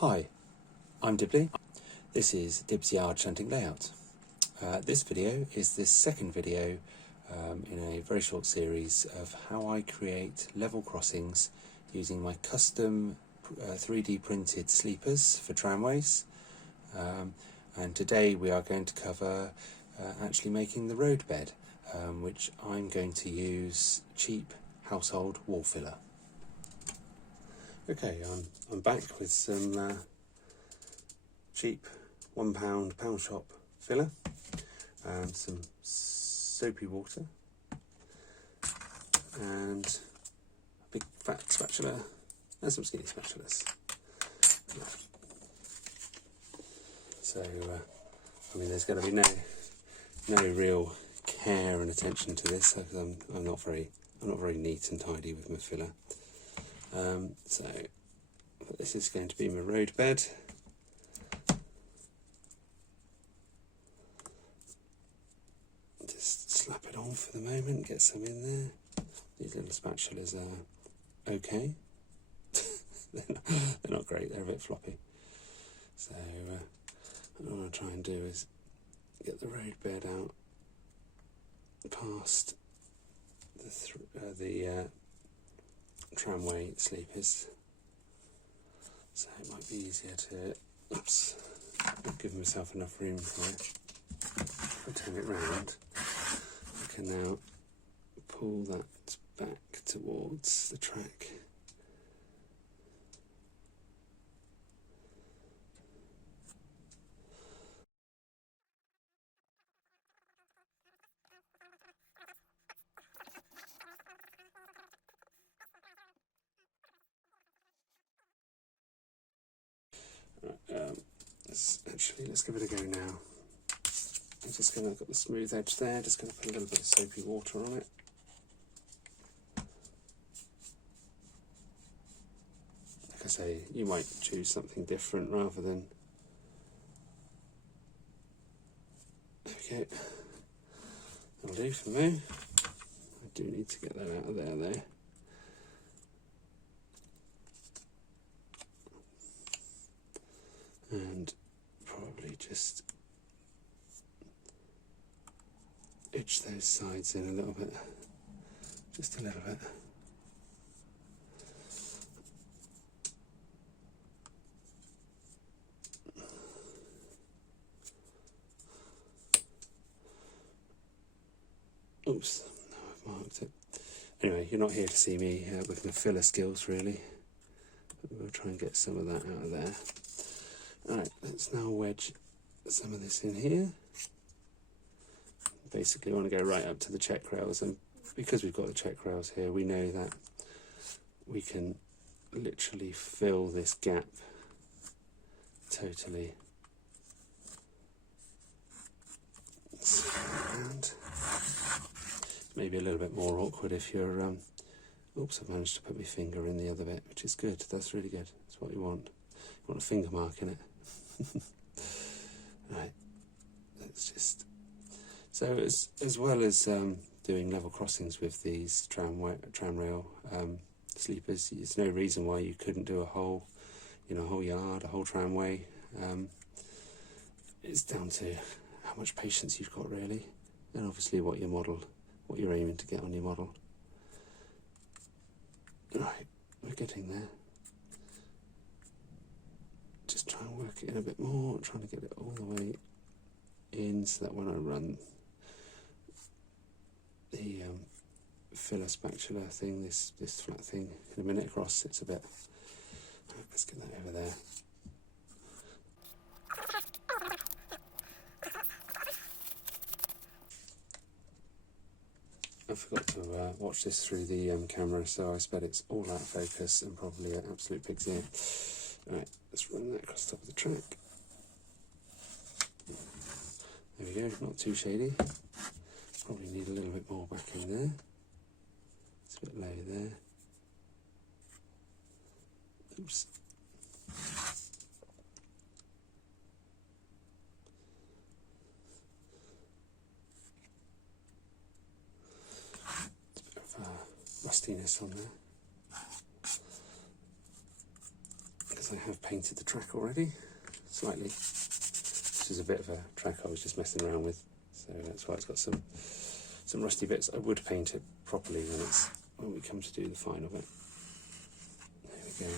Hi, I'm Dibley. This is Dib's Yard Shunting Layout. This video is the second video in a very short series of how I create level crossings using my custom 3D printed sleepers for tramways. And today we are going to cover actually making the roadbed, which I'm going to use cheap household wall filler. Okay, I'm back with some cheap £1 pound shop filler and some soapy water and a big fat spatula and some skinny spatulas. So I mean, there's going to be no real care and attention to this because I'm not very neat and tidy with my filler. So this is going to be my roadbed. Just slap it on for the moment, get some in there. These little spatulas are okay. they're not great, they're a bit floppy. So what I want to try and do is get the roadbed out past the tramway sleepers. So it might be easier to, not give myself enough room for it. If I turn it round, I can now pull that back towards the track. Let's give it a go now. I'm just going to, I've got the smooth edge there, just going to put a little bit of soapy water on it. Like I say, you might choose something different rather than... Okay, that'll do for me. I do need to get that out of there though. And probably just edge those sides in a little bit, just a little bit. Oops, no, I've marked it. Anyway, you're not here to see me with my filler skills really. We'll try and get some of that out of there. Alright, let's now wedge some of this in here. Basically, I want to go right up to the check rails, and because we've got the check rails here, we know that we can literally fill this gap totally. And maybe a little bit more awkward if you're oops, I've managed to put my finger in the other bit, which is good. That's really good. That's what you want. You want a finger mark in it. Right, let's just... So as well as doing level crossings with these tramrail sleepers, there's no reason why you couldn't do a whole yard, a whole tramway. It's down to how much patience you've got really, and obviously what you're aiming to get on your model. Right, we're getting there. Just try and work it in a bit more, trying to get it all the way in so that when I run the filler spatula thing, this flat thing, in a minute across, it's a bit... Let's get that over there. I forgot to watch this through the camera, so I bet it's all out of focus and probably an absolute pig's ear. Alright, let's run that across the top of the track. There we go, not too shady. Probably need a little bit more back in there. It's a bit low there. Oops. It's a bit of rustiness on there. as I have painted the track already, slightly. This is a bit of a track I was just messing around with, so that's why it's got some rusty bits. I would paint it properly when we come to do the final bit. There we go.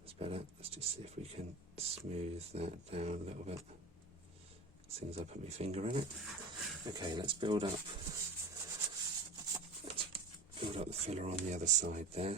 That's better. Let's just see if we can smooth that down a little bit. As soon as I put my finger in it. Okay, let's build up the filler on the other side there.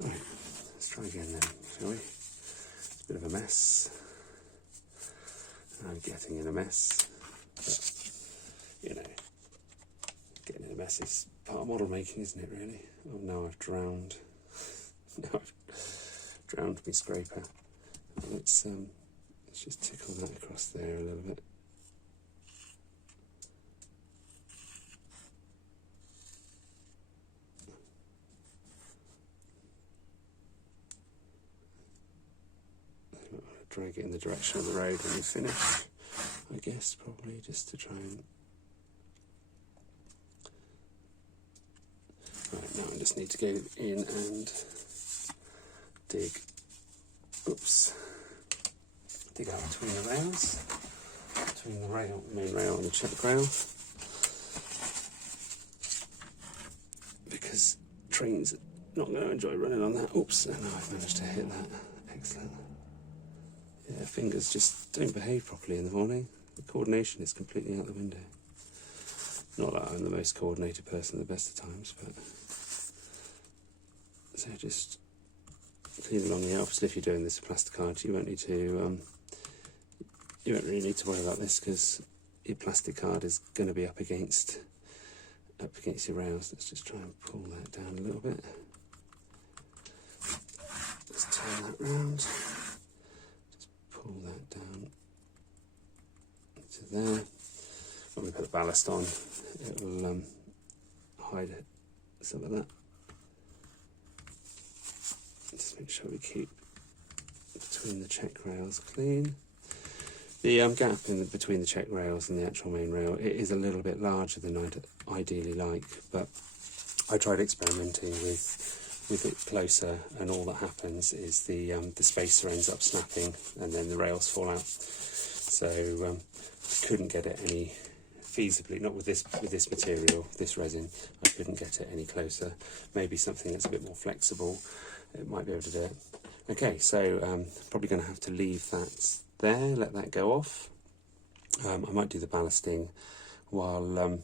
Right, let's try again then, shall we? It's a bit of a mess. I'm getting in a mess, but, you know, getting in a mess is part of model making, isn't it, really? Oh, now I've drowned. Now I've drowned my scraper. Let's just tickle that across there a little bit. Drag it in the direction of the road when we finish, I guess, probably, just to try and... Right, now I just need to go in and dig out between the rails, between the main rail and the check rail, because trains are not going to enjoy running on that. Oops, and now I've managed to hit that. Excellent. Yeah, fingers just don't behave properly in the morning. The coordination is completely out the window. Not that I'm the most coordinated person at the best of times, but... So just clean along the Alps. If you're doing this with plasticard, you won't need to... you won't really need to worry about this, because your plasticard is going to be up against your rails. Let's just try and pull that down a little bit. Let's turn that round. Pull that down to there. When we put the ballast on, it will hide some of that. Just make sure we keep between the check rails clean. The gap between the check rails and the actual main rail, it is a little bit larger than I'd ideally like, but I tried experimenting with it closer, and all that happens is the spacer ends up snapping and then the rails fall out. So couldn't get it any feasibly, not with this material, this resin. I couldn't get it any closer. Maybe something that's a bit more flexible, it might be able to do it. Okay, so probably going to have to leave that there, let that go off. I might do the ballasting while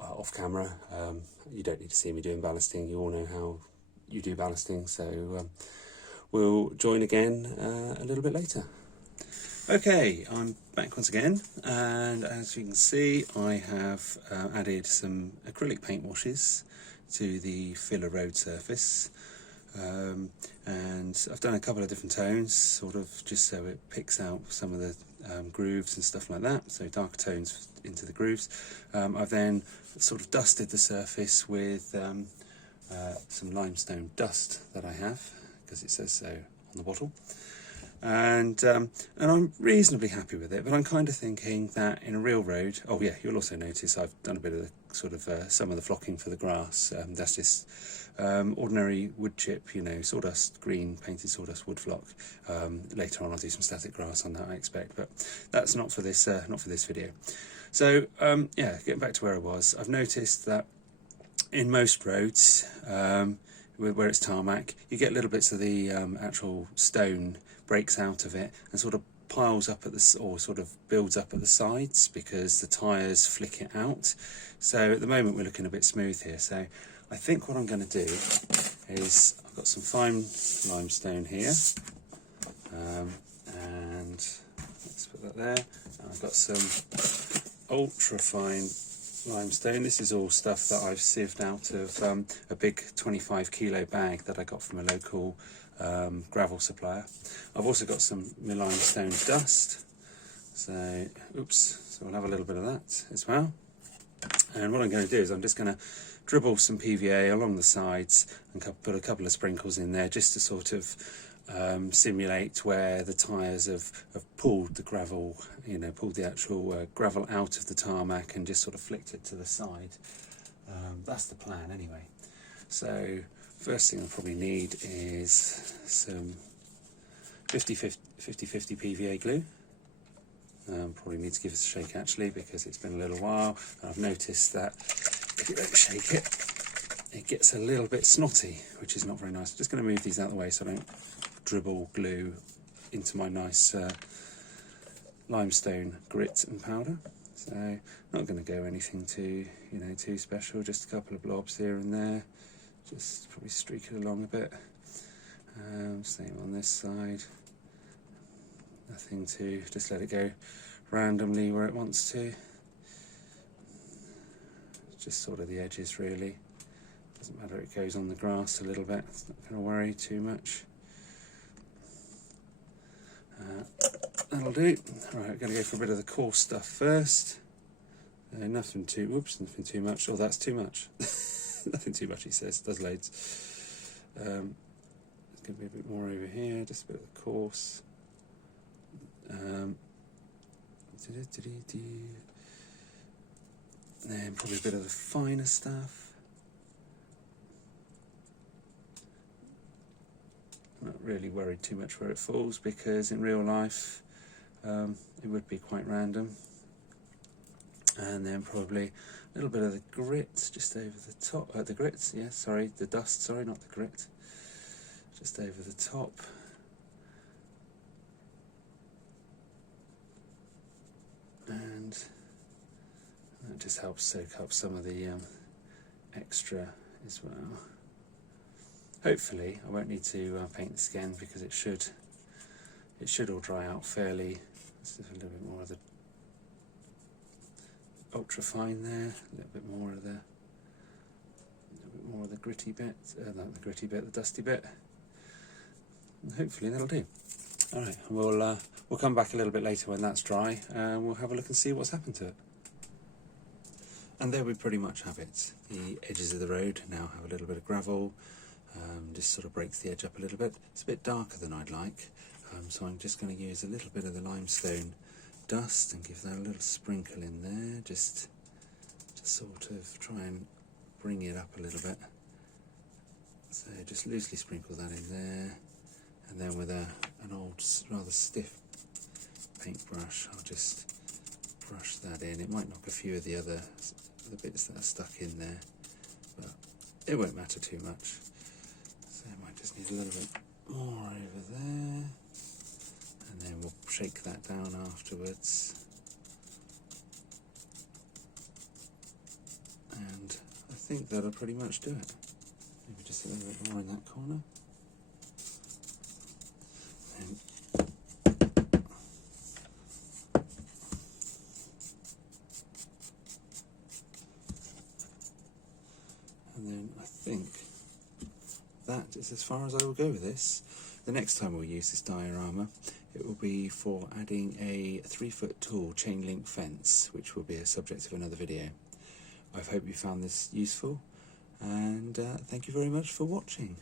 off camera. You don't need to see me doing ballasting, you all know how you do ballasting, so we'll join again a little bit later. Okay, I'm back once again, and as you can see I have added some acrylic paint washes to the filler road surface, and I've done a couple of different tones, sort of just so it picks out some of the grooves and stuff like that, so darker tones into the grooves. I've then sort of dusted the surface with some limestone dust that I have, because it says so on the bottle, and I'm reasonably happy with it, but I'm kind of thinking that in a real road, oh yeah, you'll also notice I've done a bit of the sort of some of the flocking for the grass. That's just ordinary wood chip, you know, sawdust, green painted sawdust wood flock. Later on I'll do some static grass on that, I expect, but that's not for this video. So yeah, getting back to where I was, I've noticed that in most roads where it's tarmac, you get little bits of the actual stone breaks out of it and sort of piles up at the, or sort of builds up at the sides, because the tyres flick it out. So at the moment we're looking a bit smooth here. So I think what I'm going to do is, I've got some fine limestone here, and let's put that there. And I've got some ultra fine limestone. This is all stuff that I've sieved out of a big 25 kilo bag that I got from a local gravel supplier. I've also got some limestone dust, so oops, so we'll have a little bit of that as well. And what I'm going to do is I'm just going to dribble some PVA along the sides and put a couple of sprinkles in there just to sort of simulate where the tyres have pulled the gravel, pulled the actual gravel out of the tarmac and just sort of flicked it to the side. That's the plan anyway. So first thing I'll probably need is some 50-50 PVA glue. Probably need to give this a shake actually, because it's been a little while and I've noticed that if you don't shake it, it gets a little bit snotty, which is not very nice. I'm just going to move these out of the way so I don't dribble glue into my nice limestone grit and powder. So not going to go anything too special, just a couple of blobs here and there, just probably streak it along a bit. Same on this side, nothing to, just let it go randomly where it wants to, just sort of the edges really. Doesn't matter, it goes on the grass a little bit, it's not going to worry too much. That'll do. Right, we're going to go for a bit of the coarse stuff first. Nothing too much. Oh, that's too much. Nothing too much, he says, does loads. There's going to be a bit more over here, just a bit of the coarse. Then probably a bit of the finer stuff. I'm not really worried too much where it falls, because in real life it would be quite random. And then probably a little bit of the grit just over the top. The grit, yeah, sorry, the dust, sorry, not the grit. Just over the top. And that just helps soak up some of the extra as well. Hopefully I won't need to paint this again, because it should all dry out fairly. Let's do a little bit more of the ultra fine there, a little bit more of the gritty bit, not the gritty bit, the dusty bit. And hopefully that'll do. All right, we'll come back a little bit later when that's dry, and we'll have a look and see what's happened to it. And there we pretty much have it. The edges of the road now have a little bit of gravel. Just sort of breaks the edge up a little bit. It's a bit darker than I'd like, so I'm just going to use a little bit of the limestone dust and give that a little sprinkle in there, just to sort of try and bring it up a little bit. So just loosely sprinkle that in there, and then with an old rather stiff paintbrush I'll just brush that in. It might knock a few of the bits that are stuck in there, but it won't matter too much. So I might just need a little bit more over there, and then we'll shake that down afterwards. And I think that'll pretty much do it. Maybe just a little bit more in that corner. And then I think that is as far as I will go with this. The next time we'll use this diorama, it will be for adding a 3-foot tall chain link fence, which will be a subject of another video. I hope you found this useful, and thank you very much for watching.